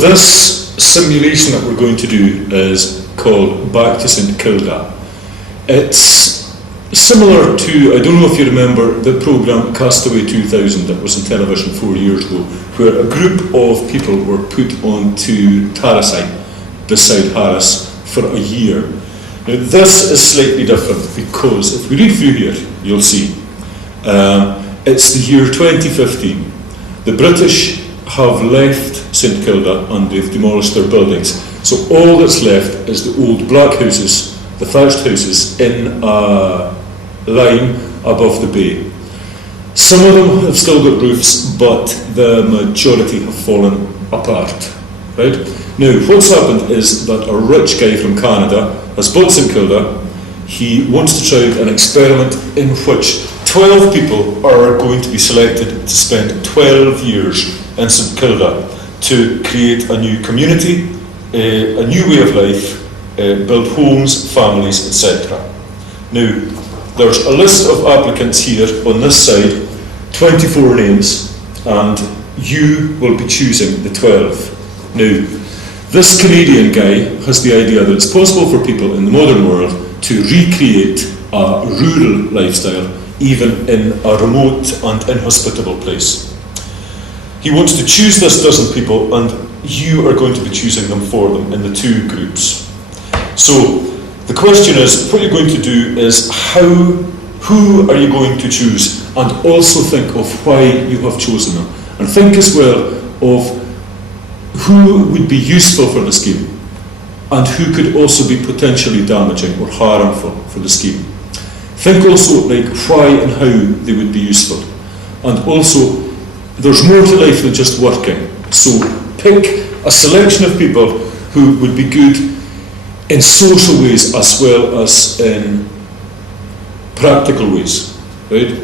this simulation that we're going to do is called Back to St Kilda. It's similar to, I don't know if you remember the programme Castaway 2000 that was on television 4 years ago, where a group of people were put onto Tarisite beside Harris for a year. Now this is slightly different because if we read through here, you'll see it's the year 2015. The British have left St Kilda and they've demolished their buildings. So all that's left is the old black houses, the thatched houses in a line above the bay. Some of them have still got roofs, but the majority have fallen apart. Right? Now, what's happened is that a rich guy from Canada has bought St Kilda. He wants to try an experiment in which 12 people are going to be selected to spend 12 years in St Kilda to create a new community, a new way of life, build homes, families, etc. Now, there's a list of applicants here on this side, 24 names, and you will be choosing the 12. Now, this Canadian guy has the idea that it's possible for people in the modern world to recreate a rural lifestyle even in a remote and inhospitable place. He wants to choose this dozen people, and you are going to be choosing them for them in the two groups. So the question is, what you're going to do is who are you going to choose, and also think of why you have chosen them, and think as well of who would be useful for the scheme and who could also be potentially damaging or harmful for the scheme. Think also like why and how they would be useful, and also there's more to life than just working. So pick a selection of people who would be good in social ways as well as in practical ways. Right?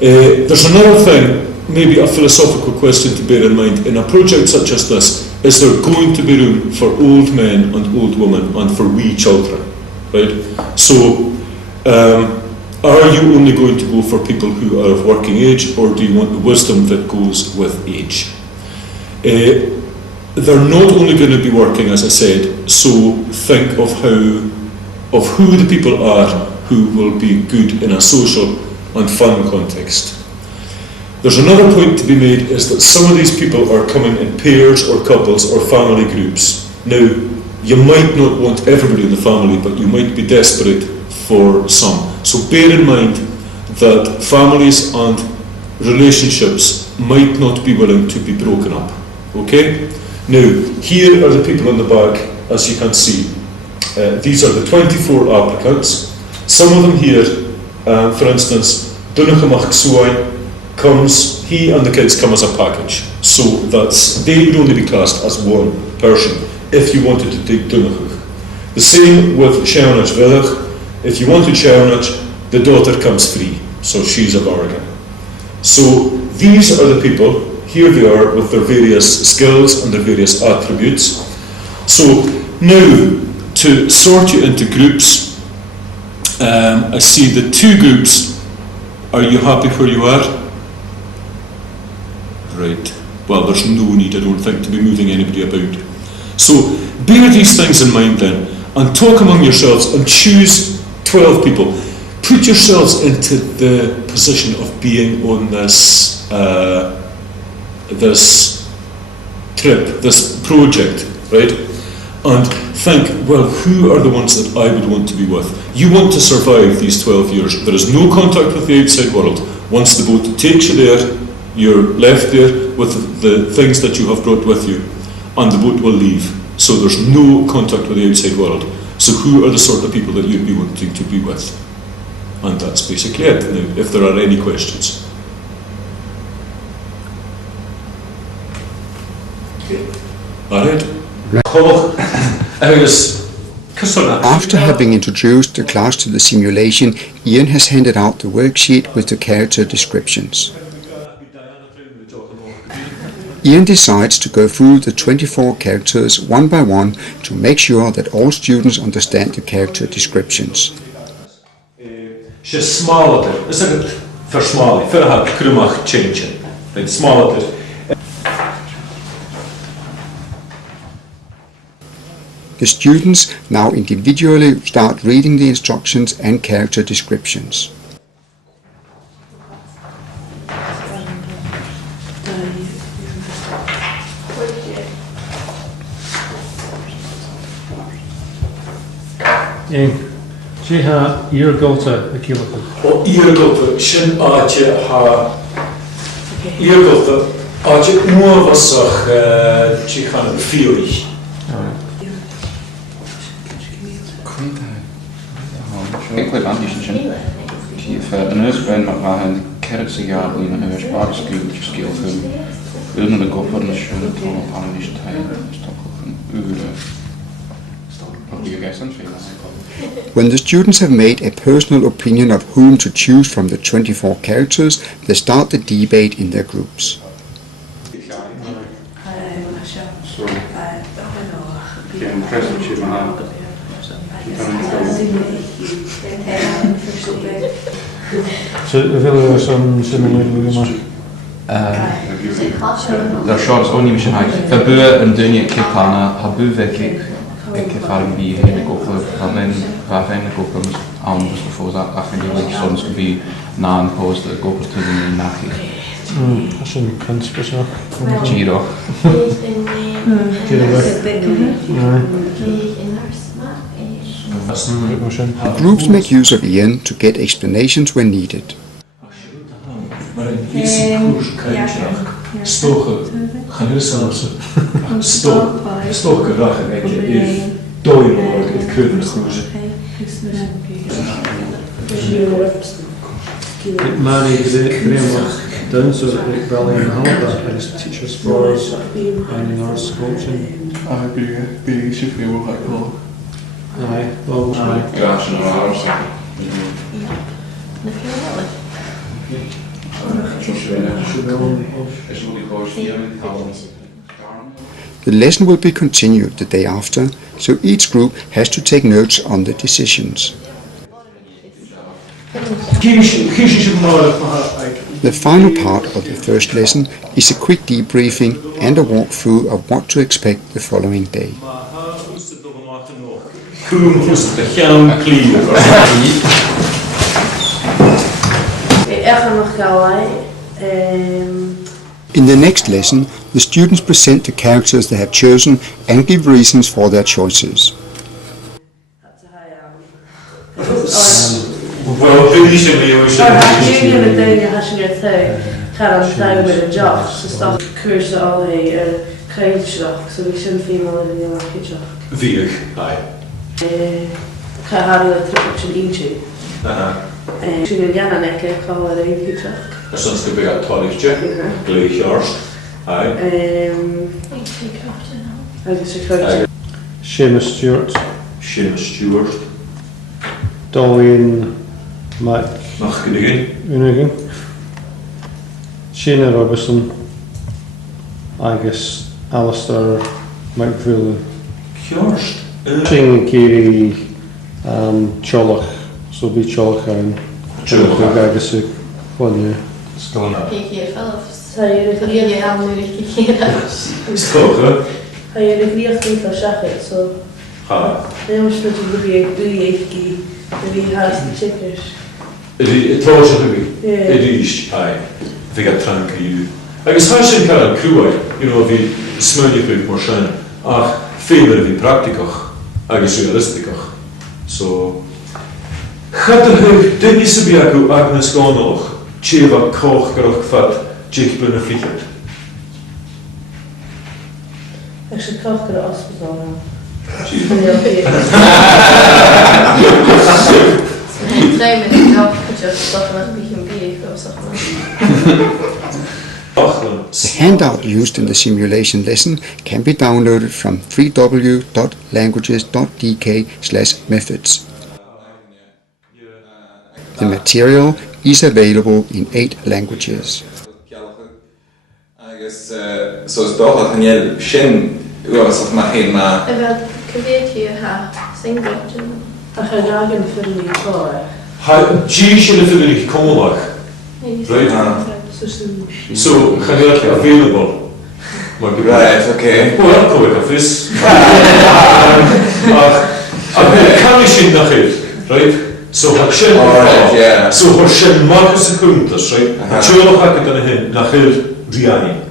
There's another thing, maybe a philosophical question to bear in mind. In a project such as this, is there going to be room for old men and old women and for wee children? Right? So, are you only going to go for people who are of working age, or do you want the wisdom that goes with age? They're not only going to be working, as I said, so think of who the people are who will be good in a social and fun context. There's another point to be made, is that some of these people are coming in pairs or couples or family groups. Now, you might not want everybody in the family, but you might be desperate for some. So bear in mind that families and relationships might not be willing to be broken up. Okay? Now, here are the people on the back, as you can see. These are the 24 applicants. Some of them here, for instance, Dunachamach Suai comes, he and the kids come as a package. So they would only be classed as one person if you wanted to take Dunachach. The same with Sheanach Villach. If you wanted Sheanach, the daughter comes free, so she's a bargain. So these are the people, here they are with their various skills and their various attributes. So now, to sort you into groups, I see the two groups. Are you happy where you are? Right. Well, there's no need, I don't think, to be moving anybody about. So bear these things in mind then, and talk among yourselves and choose 12 people. Put yourselves into the position of being on this this trip, this project, right? And think, well, who are the ones that I would want to be with? You want to survive these 12 years. There is no contact with the outside world. Once the boat takes you there, you're left there with the things that you have brought with you, and the boat will leave. So there's no contact with the outside world. So who are the sort of people that you'd be wanting to be with? And that's basically it. Now, if there are any questions. Okay. All right. After having introduced the class to the simulation, Ian has handed out the worksheet with the character descriptions. Ian decides to go through the 24 characters one by one to make sure that all students understand the character descriptions. She's smaller, isn't it? For small, for a krumach changing. It's smaller. The students now individually start reading the instructions and character descriptions. She ha iargóta a cílacha. O iargóta sin áite ha iargóta áite muamhasach tíchan fiúich. Ik weet aan die zin. Die een ysgrifennu mae rhaid cerdd sy'n gael yn y sbar sgil yn y gofod yn y siwn y tron o pan yn eisiau stopwch yn When the students have made a personal opinion of whom to choose from the 24 characters, they start the debate in their groups. So, hoeveel zijn er nu gemaakt? Daar shorts ook niet meer zijn. Verbuur een dunje kipana, habu wekik, ik ervaring die hele kopen, waar fijne kopen anders bijvoorbeeld afgelopen soms gebied na een post kopen te doen nachtig. Dat is een kunstpersoon. Giro. Groups make use of Ian to get explanations when needed. Many done so that they rally and help that as teachers for and in our coaching. Be super well like Aye, well, aye. Graag en waar. The lesson will be continued the day after, so each group has to take notes on the decisions. The final part of the first lesson is a quick debriefing and a walkthrough of what to expect the following day. In the next lesson, the students present the characters they have chosen and give reasons for their choices. Well, basically, we should Vier, aye. Soms gebeurt het tolletje, gleesjars, aye. Seamus Stewart. Seamus Stewart. Darlene McUnigan. Shana Robertson. Agus Alistair McFarlane. Kjorst. Shing Kiri Cholach. So be Cholach and Cholach Agus one year. Het was het is, aye. We got trank you. I guess how should kind crew, you know, we smell you more shine. Ach, veel wie praktikach, I guess realisticach. So, gaat er dingen se bij aku Agnes gaan nog, cheva koch geroch vat, jik binnen vliegert. Ik zou koch de hospital. The handout used in the simulation lesson can be downloaded from www.languages.dk/methods. The material is available in 8 languages. I guess so it's doch Daniel Shin was of my head ma. About community ha single. Ach, ik ga in de film niet voor. Cheese in de familie Komolach. Right? So, gaan we available. Right, okay. Well, I'll call it a fish. Can I sin nach it, right? So ha sin yeah. so har sin Marcus y Cwmtas, right? Tiolach ac ydyn hyn nach it riani.